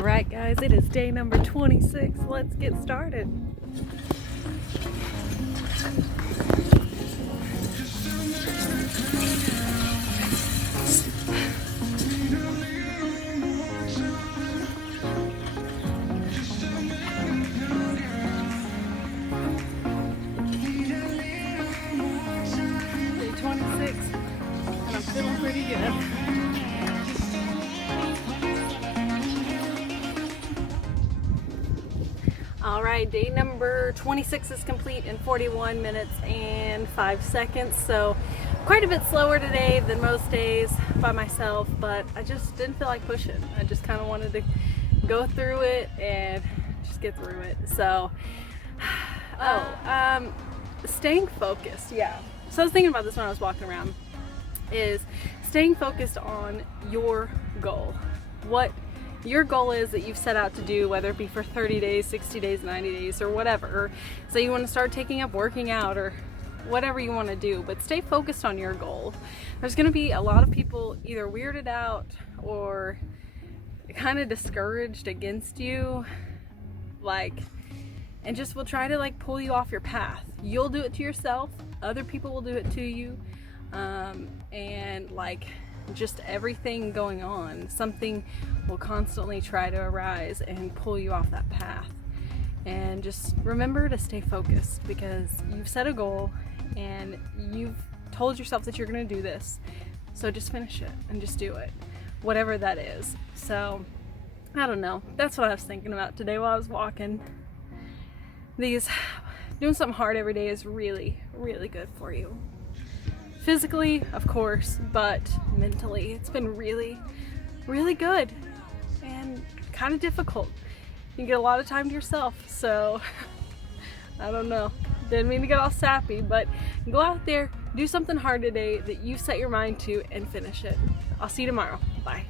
Alright guys, it is day number 26. Let's get started. Day 26 and I'm feeling pretty good. Alright, day number 26 is complete in 41 minutes and 5 seconds, so quite a bit slower today than most days by myself, but I just didn't feel like pushing. I just kind of wanted to go through it and just get through it. So, staying focused, yeah. So I was thinking about this when I was walking around, is staying focused on your goal. What your goal is that you've set out to do, whether it be for 30 days, 60 days, 90 days, or whatever. Or say you want to start taking up working out or whatever you want to do, but stay focused on your goal. There's going to be a lot of people either weirded out or kind of discouraged against you, and just will try to pull you off your path. You'll do it to yourself, other people will do it to you, and just everything going on, something will constantly try to arise and pull you off that path. And just remember to stay focused, because you've set a goal and you've told yourself that you're going to do this, so just finish it and just do it, whatever that is. So I don't know, that's what I was thinking about today while I was walking. Doing something hard every day is really, really good for you. Physically, of course, but mentally, it's been really, really good and kind of difficult. You get a lot of time to yourself, so I don't know. Didn't mean to get all sappy, but go out there, do something hard today that you set your mind to, and finish it. I'll see you tomorrow. Bye.